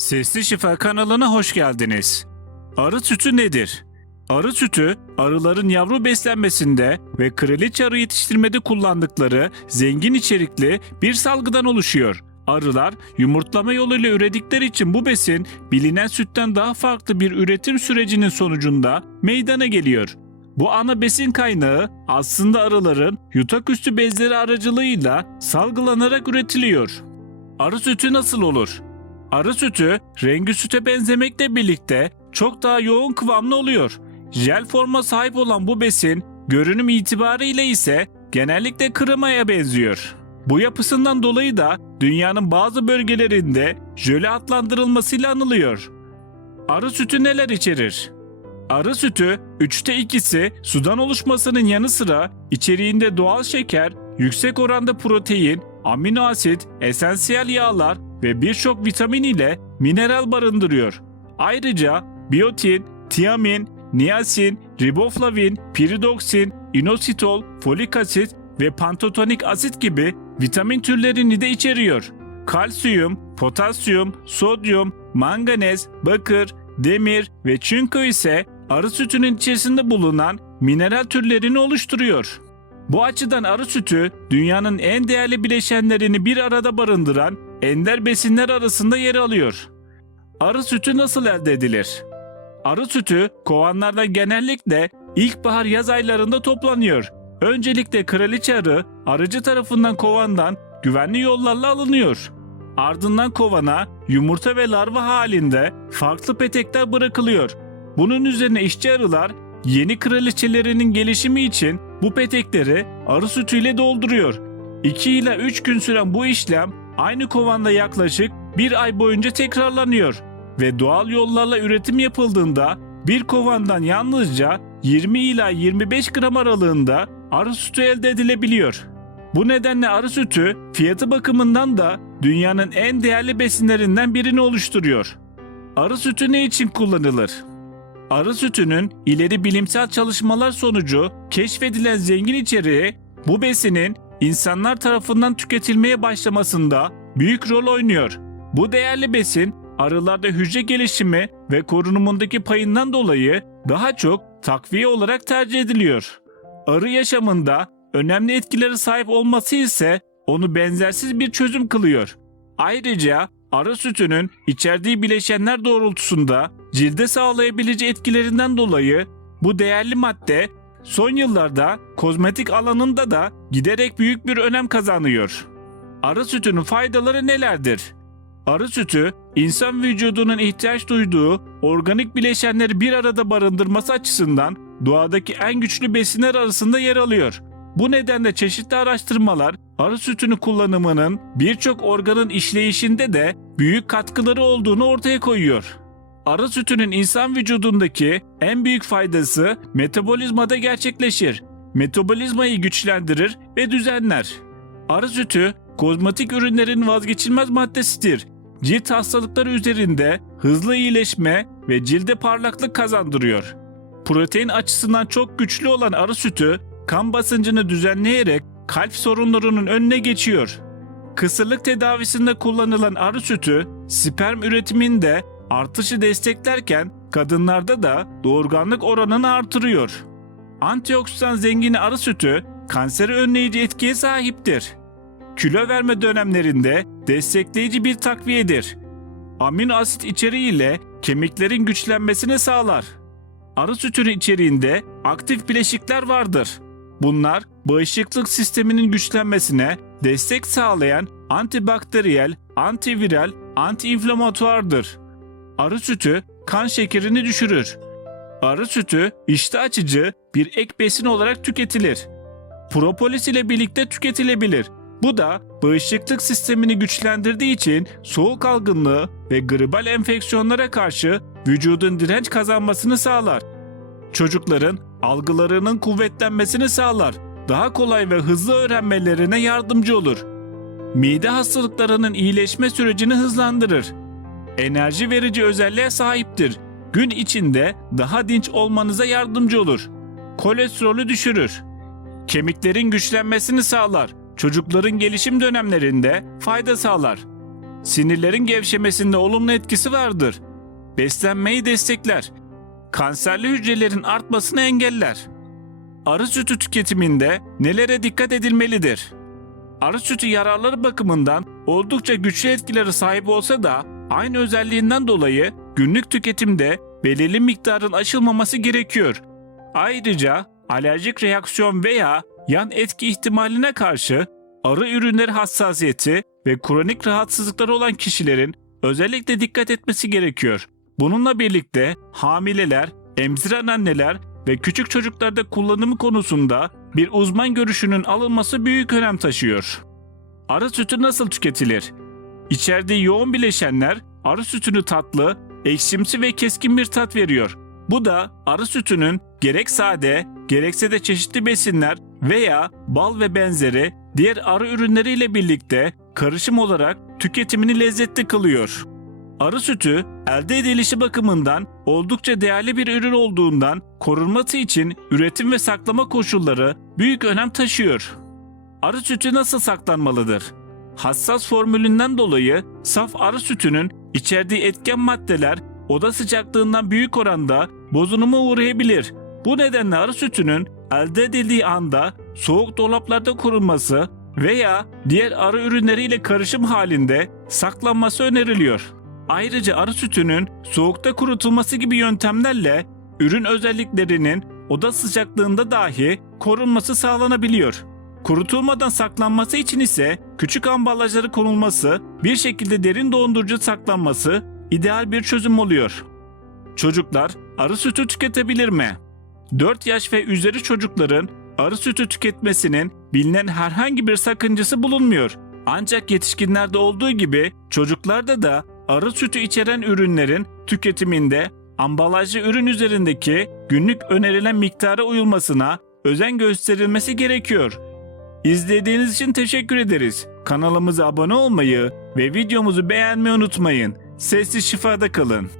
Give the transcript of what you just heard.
Sesli Şifa kanalına hoş geldiniz. Arı sütü nedir? Arı sütü, arıların yavru beslenmesinde ve kraliçe arı yetiştirmede kullandıkları zengin içerikli bir salgıdan oluşuyor. Arılar yumurtlama yoluyla üredikleri için bu besin bilinen sütten daha farklı bir üretim sürecinin sonucunda meydana geliyor. Bu ana besin kaynağı aslında arıların yutak üstü bezleri aracılığıyla salgılanarak üretiliyor. Arı sütü nasıl olur? Arı sütü rengi süte benzemekle birlikte çok daha yoğun kıvamlı oluyor. Jel forma sahip olan bu besin görünüm itibariyle ise genellikle kremaya benziyor. Bu yapısından dolayı da dünyanın bazı bölgelerinde jöle adlandırılmasıyla anılıyor. Arı sütü neler içerir? Arı sütü 3'te 2'si sudan oluşmasının yanı sıra içeriğinde doğal şeker, yüksek oranda protein, amino asit, esansiyel yağlar ve birçok vitamin ile mineral barındırıyor. Ayrıca biyotin, tiamin, niasin, riboflavin, piridoksin, inositol, folik asit ve pantatonik asit gibi vitamin türlerini de içeriyor. Kalsiyum, potasyum, sodyum, manganez, bakır, demir ve çinko ise arı sütünün içerisinde bulunan mineral türlerini oluşturuyor. Bu açıdan arı sütü dünyanın en değerli bileşenlerini bir arada barındıran ender besinler arasında yer alıyor. Arı sütü nasıl elde edilir? Arı sütü kovanlarda genellikle ilkbahar yaz aylarında toplanıyor. Öncelikle kraliçe arı arıcı tarafından kovandan güvenli yollarla alınıyor. Ardından kovana yumurta ve larva halinde farklı petekler bırakılıyor. Bunun üzerine işçi arılar yeni kraliçelerinin gelişimi için bu petekleri arı sütüyle dolduruyor. 2 ila 3 gün süren bu işlem aynı kovanda yaklaşık bir ay boyunca tekrarlanıyor ve doğal yollarla üretim yapıldığında bir kovandan yalnızca 20 ila 25 gram aralığında arı sütü elde edilebiliyor. Bu nedenle arı sütü fiyatı bakımından da dünyanın en değerli besinlerinden birini oluşturuyor. Arı sütü ne için kullanılır? Arı sütünün ileri bilimsel çalışmalar sonucu keşfedilen zengin içeriği bu besinin insanlar tarafından tüketilmeye başlamasında büyük rol oynuyor. Bu değerli besin arılarda hücre gelişimi ve korunumundaki payından dolayı daha çok takviye olarak tercih ediliyor. Arı yaşamında önemli etkileri sahip olması ise onu benzersiz bir çözüm kılıyor. Ayrıca arı sütünün içerdiği bileşenler doğrultusunda cilde sağlayabileceği etkilerinden dolayı bu değerli madde son yıllarda kozmetik alanında da giderek büyük bir önem kazanıyor. Arı sütünün faydaları nelerdir? Arı sütü, insan vücudunun ihtiyaç duyduğu organik bileşenleri bir arada barındırması açısından doğadaki en güçlü besinler arasında yer alıyor. Bu nedenle çeşitli araştırmalar arı sütünü kullanımının birçok organın işleyişinde de büyük katkıları olduğunu ortaya koyuyor. Arı sütünün insan vücudundaki en büyük faydası metabolizmada gerçekleşir. Metabolizmayı güçlendirir ve düzenler. Arı sütü kozmetik ürünlerin vazgeçilmez maddesidir. Cilt hastalıkları üzerinde hızlı iyileşme ve cilde parlaklık kazandırıyor. Protein açısından çok güçlü olan arı sütü kan basıncını düzenleyerek kalp sorunlarının önüne geçiyor. Kısırlık tedavisinde kullanılan arı sütü sperm üretiminde artışı desteklerken kadınlarda da doğurganlık oranını artırıyor. Antioksidan zengini arı sütü kanseri önleyici etkiye sahiptir. Kilo verme dönemlerinde destekleyici bir takviyedir. Amino asit içeriğiyle kemiklerin güçlenmesini sağlar. Arı sütünün içeriğinde aktif bileşikler vardır. Bunlar bağışıklık sisteminin güçlenmesine destek sağlayan antibakteriyel, antiviral, antiinflamatuardır. Arı sütü kan şekerini düşürür. Arı sütü iştah açıcı bir ek besin olarak tüketilir. Propolis ile birlikte tüketilebilir. Bu da bağışıklık sistemini güçlendirdiği için soğuk algınlığı ve gribal enfeksiyonlara karşı vücudun direnç kazanmasını sağlar. Çocukların algılarının kuvvetlenmesini sağlar. Daha kolay ve hızlı öğrenmelerine yardımcı olur. Mide hastalıklarının iyileşme sürecini hızlandırır. Enerji verici özelliğe sahiptir. Gün içinde daha dinç olmanıza yardımcı olur. Kolesterolü düşürür. Kemiklerin güçlenmesini sağlar. Çocukların gelişim dönemlerinde fayda sağlar. sinirlerin gevşemesinde olumlu etkisi vardır. Beslenmeyi destekler. Kanserli hücrelerin artmasını engeller. Arı sütü tüketiminde nelere dikkat edilmelidir? Arı sütü yararları bakımından oldukça güçlü etkileri sahip olsa da aynı özelliğinden dolayı günlük tüketimde belirli miktarın aşılmaması gerekiyor. Ayrıca alerjik reaksiyon veya yan etki ihtimaline karşı arı ürünleri hassasiyeti ve kronik rahatsızlıkları olan kişilerin özellikle dikkat etmesi gerekiyor. Bununla birlikte hamileler, emziren anneler ve küçük çocuklarda kullanımı konusunda bir uzman görüşünün alınması büyük önem taşıyor. Arı sütü nasıl tüketilir? İçerdiği yoğun bileşenler arı sütünü tatlı, ekşimsi ve keskin bir tat veriyor. Bu da arı sütünün gerek sade, gerekse de çeşitli besinler veya bal ve benzeri diğer arı ürünleriyle birlikte karışım olarak tüketimini lezzetli kılıyor. Arı sütü elde edilişi bakımından oldukça değerli bir ürün olduğundan korunması için üretim ve saklama koşulları büyük önem taşıyor. Arı sütü nasıl saklanmalıdır? Hassas formülünden dolayı saf arı sütünün içerdiği etken maddeler oda sıcaklığından büyük oranda bozuluma uğrayabilir. Bu nedenle arı sütünün elde edildiği anda soğuk dolaplarda korunması veya diğer arı ürünleriyle karışım halinde saklanması öneriliyor. Ayrıca arı sütünün soğukta kurutulması gibi yöntemlerle ürün özelliklerinin oda sıcaklığında dahi korunması sağlanabiliyor. Kurutulmadan saklanması için ise küçük ambalajları konulması, bir şekilde derin dondurucu saklanması ideal bir çözüm oluyor. Çocuklar arı sütü tüketebilir mi? 4 yaş ve üzeri çocukların arı sütü tüketmesinin bilinen herhangi bir sakıncası bulunmuyor. Ancak yetişkinlerde olduğu gibi çocuklarda da arı sütü içeren ürünlerin tüketiminde ambalajlı ürün üzerindeki günlük önerilen miktara uyulmasına özen gösterilmesi gerekiyor. İzlediğiniz için teşekkür ederiz. Kanalımıza abone olmayı ve videomuzu beğenmeyi unutmayın. Sessiz şifada kalın.